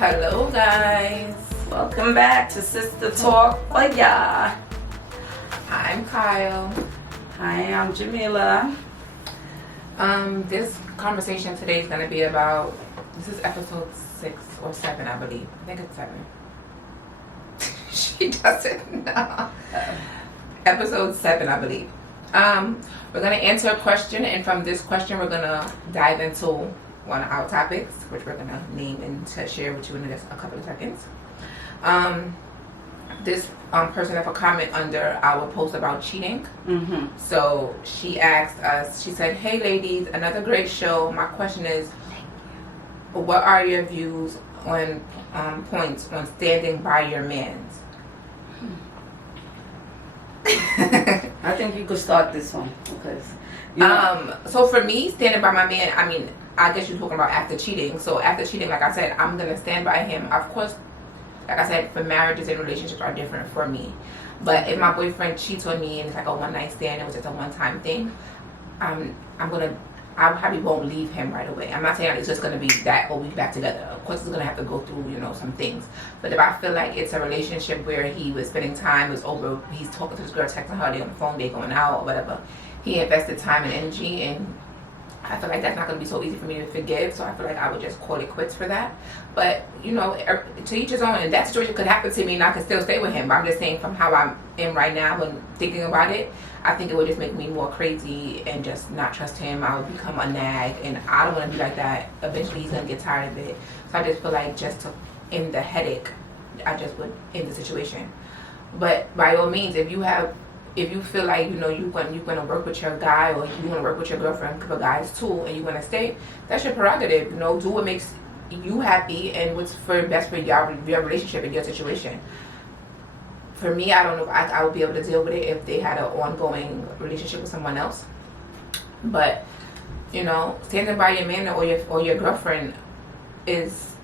Hello guys, Welcome back to Sister Talk for Ya. I'm Kyle. Hi, I'm Jamila. This conversation today is going to be about, this is episode 6 or 7, I believe. I think it's 7. She doesn't know. Episode 7, I believe. We're going to answer a question, and from this question we're going to dive into one of our topics, which we're going to name and to share with you in just a couple of seconds. This person left a comment under our post about cheating. So she asked us, she said, "Hey ladies, another great show. My question is, what are your views on points on standing by your mans?" I think you could start this one because so for me, standing by my man, I mean, I guess you're talking about after cheating. So after cheating, like I said, I'm gonna stand by him. Of course, like I said, for marriages and relationships are different for me. But if my boyfriend cheats on me and it's like a one night stand, it was just a one time thing, I probably won't leave him right away. I'm not saying it's just gonna be that, we back together. Of course, it's gonna have to go through, some things. But if I feel like it's a relationship where he was spending time, it was over, he's talking to this girl, texting her, they on the phone, they going out or whatever. He invested time and energy, and I feel like that's not going to be so easy for me to forgive, so I feel like I would just call it quits for that. But, to each his own, and that situation could happen to me and I could still stay with him. But I'm just saying from how I am right now and thinking about it, I think it would just make me more crazy and just not trust him. I would become a nag, and I don't want to be like that. Eventually he's going to get tired of it. So I just feel like just to end the headache, I just would end the situation. But by all means, if you feel like you're going to work with your guy, or you want to work with your girlfriend, for guys too, and you're going to stay, that's your prerogative. Do what makes you happy and what's best for your relationship and your situation. For me, I don't know if I would be able to deal with it if they had an ongoing relationship with someone else. But standing by your man or your girlfriend is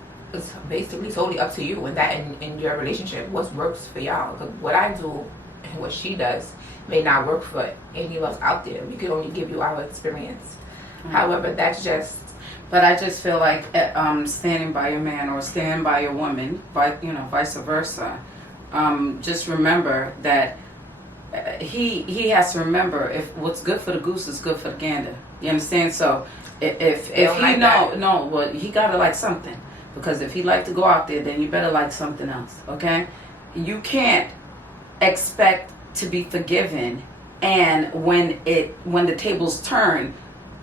basically solely up to you, and that in your relationship, what works for y'all. Because what I do and what she does may not work for anyone else out there. We can only give you our experience. However, that's just. But I just feel like standing by your man or standing by your woman, vice versa. Just remember that he has to remember, if what's good for the goose is good for the gander. You understand? So if he like well, he gotta like something, because if he like to go out there, then you better like something else. Okay? You can't expect to be forgiven, and when the tables turn,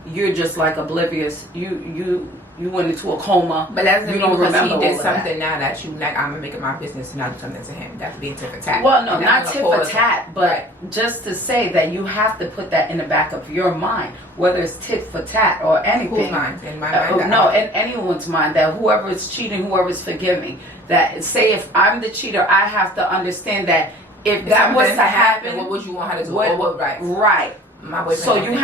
you're just like oblivious. You went into a coma. But that's you don't remember he did all something now that you like. I'm gonna make it my business to not do something to him. That's being tit for tat. Well, no, not tit for tat, but right. Just to say that you have to put that in the back of your mind, whether it's tit for tat or anything. Whose mind? In my mind? No, in anyone's mind, that whoever is cheating, whoever is forgiving, that say if I'm the cheater, I have to understand that if that was to happen, what would you want her to do? Right. Right. My boyfriend. So you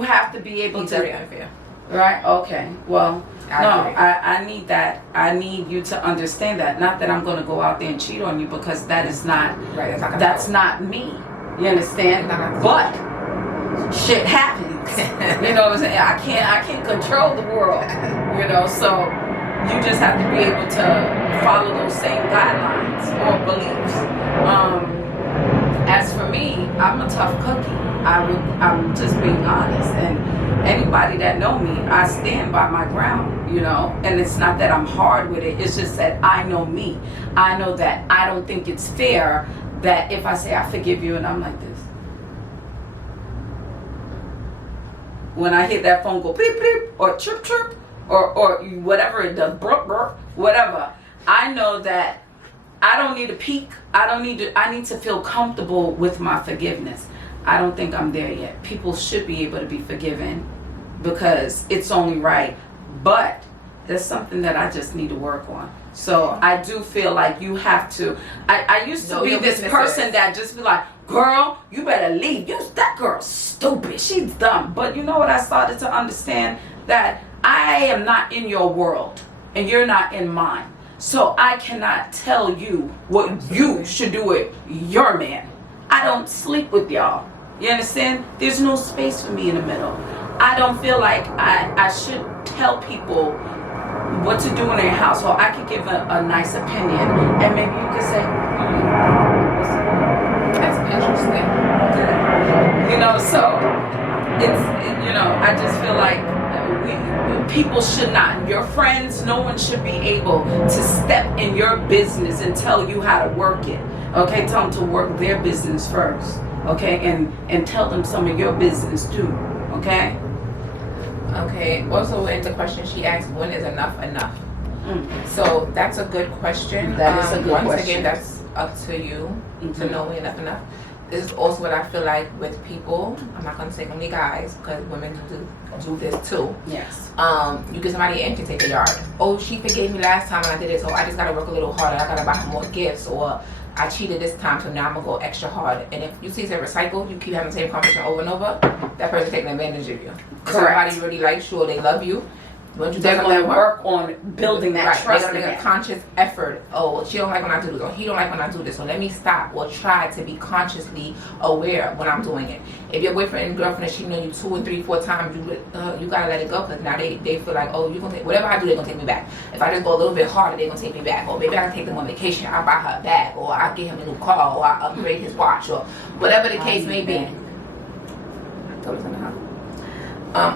have to be able He's to. very unfair. Right. Okay. Well. I need that. I need you to understand that. Not that I'm going to go out there and cheat on you, because that is not. Right. That's not me. You understand? But shit happens. You know what I'm saying? I can't control the world. So you just have to be able to follow those same guidelines or beliefs. As for me, I'm a tough cookie. I'm just being honest, and anybody that know me, I stand by my ground, and it's not that I'm hard with it, it's just that I know me. I know that I don't think it's fair that if I say I forgive you and I'm like this, when I hear that phone go bleep bleep or chirp chirp or whatever it does, burp burp, whatever, I know that I don't need a peek. I need to feel comfortable with my forgiveness. I don't think I'm there yet. People should be able to be forgiven because it's only right. But there's something that I just need to work on. So I do feel like you have to. I used to be this person that just be like, girl, you better leave. That girl's stupid. She's dumb. But you know what? I started to understand that I am not in your world and you're not in mine. So I cannot tell you what you should do with your man. I don't sleep with y'all. You understand? There's no space for me in the middle. I don't feel like I should tell people what to do in their household, I could give a nice opinion, and maybe you could say, That's interesting. you know, so I just feel like people should not, your friends, no one should be able to step in your business and tell you how to work it. Okay, tell them to work their business first. Okay, and tell them some of your business too. Okay. Okay. Also, in the question she asked, when is enough enough? So that's a good question. That is a good once question. again, that's up to you to know when enough enough. This is also what I feel like with people. I'm not gonna say only guys, because women do this too. Yes. You get somebody in to take a yard. Oh, she forgave me last time and I did it, so I just gotta work a little harder. I gotta buy her more gifts, or I cheated this time, so now I'm gonna go extra hard. And if you see it's a recycle, you keep having the same conversation over and over, that person's taking advantage of you. If Correct. somebody really likes you or they love you, once you They're tell going them to work on building that right, trust they're gonna make a again. conscious effort. Oh, she don't like when I do this, or he don't like when I do this, so let me stop or try to be consciously aware when I'm doing it. If your boyfriend and girlfriend is cheating on you 2 and 3, 4 times, you gotta let it go, because now they feel like, oh, you gonna take whatever I do, they're gonna take me back. If I just go a little bit harder, they're gonna take me back. Or maybe I can take them on vacation, I'll buy her a bag, or I'll get him a new car, or I'll upgrade his watch, or whatever the case may be. Told us in the house.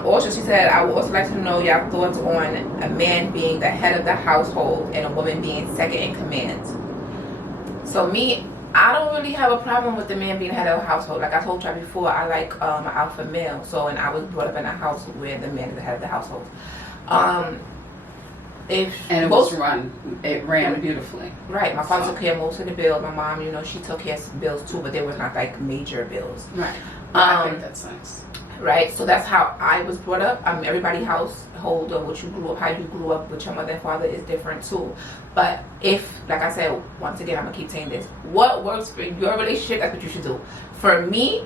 Also, she said, I would also like to know your thoughts on a man being the head of the household and a woman being second in command. So me, I don't really have a problem with the man being head of the household. Like I told you before, I like an alpha male. So, and I was brought up in a house where the man is the head of the household. It ran beautifully. Right, my father took care of most of the bills. My mom, she took care of bills too, but they were not like major bills. Right. I think that's nice. Right, so that's how I was brought up. Everybody's household or what you grew up, how you grew up with your mother and father is different too. But if, like I said, once again, I'm gonna keep saying this: what works for your relationship, that's what you should do. For me,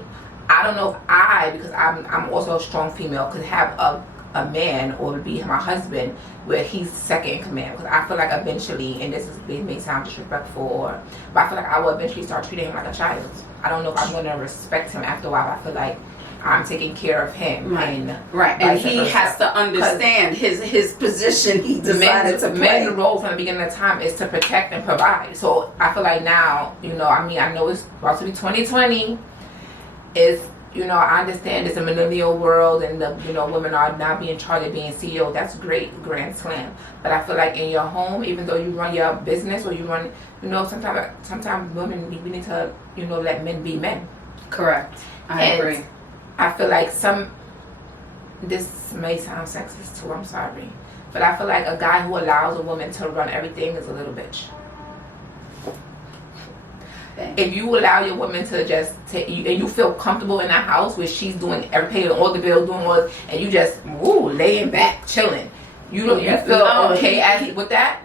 I don't know if because I'm also a strong female, could have a man or be my husband where he's second in command. Because I feel like eventually, and it may sound disrespectful, but I feel like I will eventually start treating him like a child. I don't know if I'm gonna respect him after a while. I feel like I'm taking care of him. Right. And he has to understand his position he decided to play. The role from the beginning of time is to protect and provide. So I feel like now, I know it's about to be 2020. I understand it's a millennial world and women are now being charged of being CEO. That's great, grand slam. But I feel like in your home, even though you run your business or you run, sometimes women, we need to, let men be men. Correct. I agree. I feel like this may sound sexist too, I'm sorry, but I feel like a guy who allows a woman to run everything is a little bitch. If you allow your woman to just take you, and you feel comfortable in that house where she's doing paying all the bills, doing all, and you just laying back, chilling, you feel okay with that?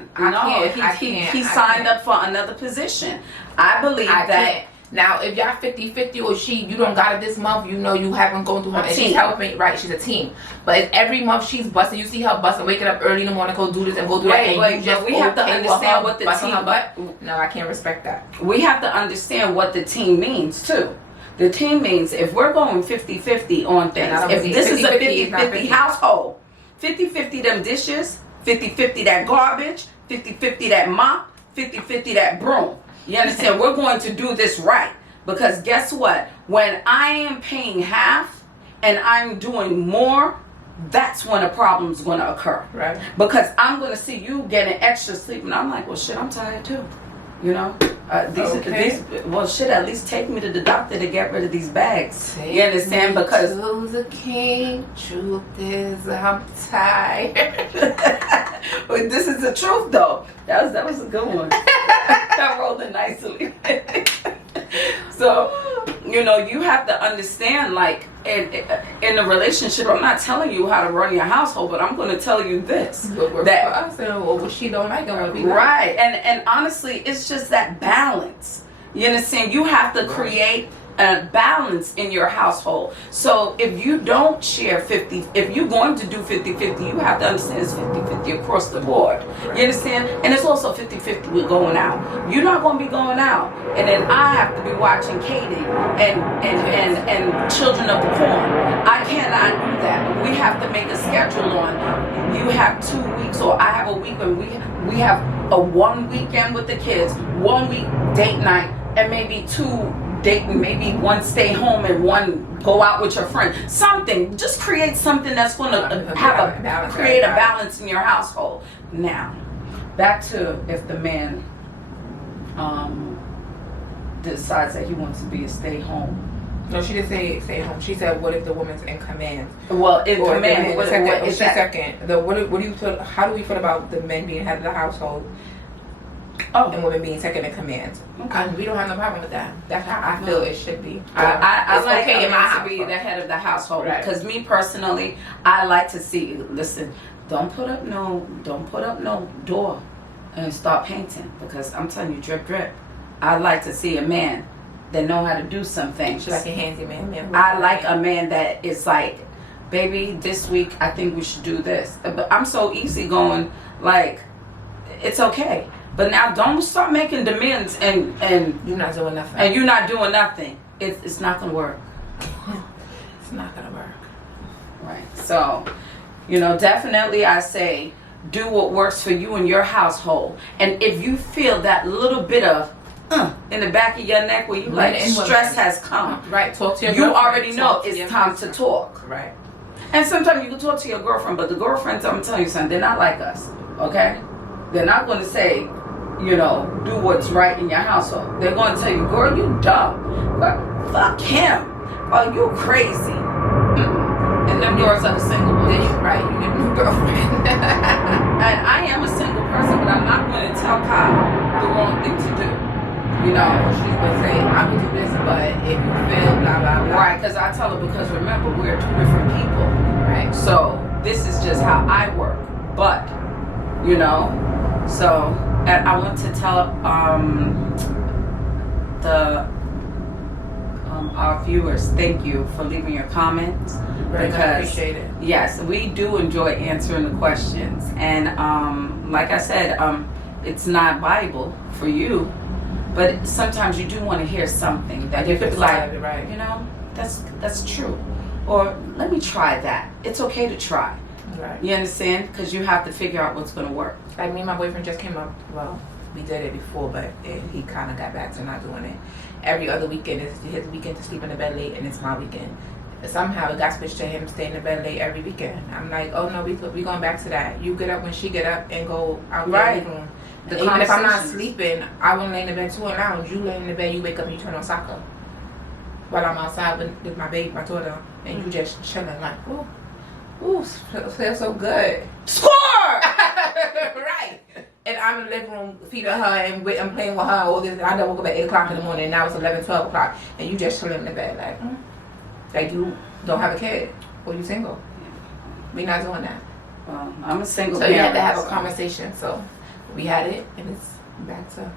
He signed up for another position. I believe that. Now, if y'all 50-50 or you don't got it this month, you haven't gone through her and she's helping, right? She's a team. But if every month she's busting, you see her busting, waking up early in the morning, go do this and go do that, and we have to understand what the team. Her butt, no, I can't respect that. We have to understand what the team means too. The team means if we're going 50-50 on things, if this is a 50-50 household, 50-50 them dishes, 50-50 that garbage, 50-50 that mop, 50-50 that broom. You understand? We're going to do this right. Because guess what? When I am paying half and I'm doing more, that's when a problem's going to occur. Right. Because I'm going to see you getting extra sleep and I'm like, well, shit, I'm tired too. At least take me to the doctor to get rid of these bags. You understand? Because the king, truth is I'm tired. This is the truth, though. That was a good one. That rolled it nicely. So, you have to understand, like, in a relationship, I'm not telling you how to run your household, but I'm going to tell you this. That for us, or what she don't like, and what we like. Right. And honestly, it's just that balance. You understand? You have to create a balance in your household. So if you don't share 50, if you're going to do 50-50, you have to understand it's 50-50 across the board. You understand? And it's also 50-50 with going out. You're not going to be going out, and then I have to be watching Katie and Children of the Corn. I cannot do that. We have to make a schedule on. You have 2 weeks, or I have a week, and we have a 1 weekend with the kids, 1 week date night, and maybe 2 dating, maybe 1 stay home and 1 go out with your friend. Something. Just create something that's going to create a balance in your household. Now, back to if the man decides that he wants to be a stay home. No, she didn't say stay home. She said, "What if the woman's in command?" Well, in command, what is that? Second, what do you feel? How do we feel about the men being head of the household? Oh, and women being second in command. Okay. We don't have no problem with that. That's how I feel it should be. I like okay a man to be the head of the household, because me personally, I like to see. Listen, don't put up no door and start painting, because I'm telling you, drip drip. I like to see a man that know how to do some things. She's like a handy man. I like a man that is like, baby, this week I think we should do this. But I'm so easygoing, like it's okay. But now don't start making demands and you're not doing nothing. And you're not doing nothing. It's not gonna work. It's not gonna work. Right. So, definitely I say do what works for you and your household. And if you feel that little bit of in the back of your neck where you like stress has come, right? Talk to your girlfriend. You already know it's time to talk. Right. And sometimes you can talk to your girlfriend, but the girlfriends, I'm telling you something, they're not like us. Okay? They're not going to say, do what's right in your household. They're going to tell you, girl, you dumb. But fuck him. Oh, you crazy. And them girls are the single ones. Right, you get a new girlfriend. And I am a single person, but I'm not going to tell Kyle the wrong thing to do. She's going to say, I would do this, but if you feel blah, blah, blah. Right, because I tell her, because remember, we're 2 different people. Right. So this is just how I work. But, so and I want to tell our viewers, thank you for leaving your comments. Very much appreciate it. Yes, we do enjoy answering the questions. And like I said, it's not Bible for you, but sometimes you do want to hear something that you could like, right. That's true. Or let me try that. It's okay to try. Right. You understand? Because you have to figure out what's going to work. Like me and my boyfriend just came up. Well, we did it before, but he kind of got back to not doing it. Every other weekend is his weekend to sleep in the bed late, and it's my weekend. Somehow it got switched to him staying in the bed late every weekend. I'm like, oh no, we going back to that. You get up when she get up and go out right. the room. Even if I'm not sleeping, I won't lay in the bed too lounge. You lay in the bed, you wake up and you turn on soccer. While I'm outside with my baby, my daughter, and you just chilling like, ooh, feels so good. Score! Right. And I'm in the living room feeding her and I'm playing with her. All this. And I woke up at 8 o'clock in the morning, and now it's 11, 12 o'clock, and you just chilling in the bed like you don't have a kid or you single. We're not doing that. Well, I'm a single. So you have to have a conversation. So we had it, and it's back to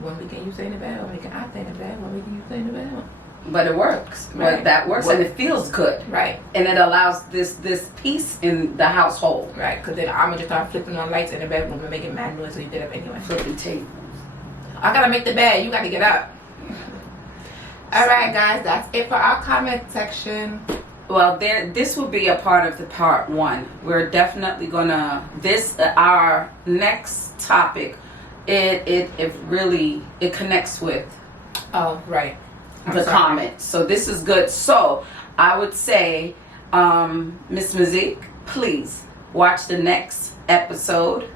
one weekend you stay in the bed, one weekend I stay in the bed, one weekend you stay in the bed. But it works. Right. But that works, and it feels good. Right. And it allows this peace in the household. Right. Because then I'm gonna just start flipping on lights in the bedroom and making mad noise so you get up anyway. Flipping tables. I gotta make the bed. You gotta get up. All right, guys. That's it for our comment section. Well, this will be a part of the part 1. We're definitely gonna our next topic. It really connects with. Oh, right. The comments. So this is good. So I would say, Miss Mazik, please watch the next episode,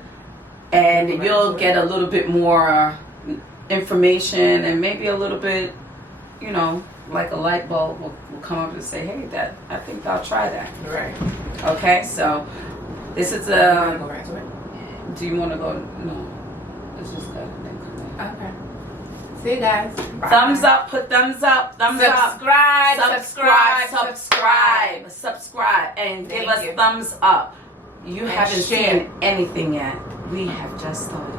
and you'll get a little bit more information, and maybe a little bit, like a light bulb will come up and say, hey, I think I'll try that. Right. Okay. So this is Do you want to go? No. Let's just go. Okay. See you guys. Bye. Thumbs up, put thumbs up, thumbs up. Subscribe, and give us thumbs up. You haven't seen anything yet. We have just started.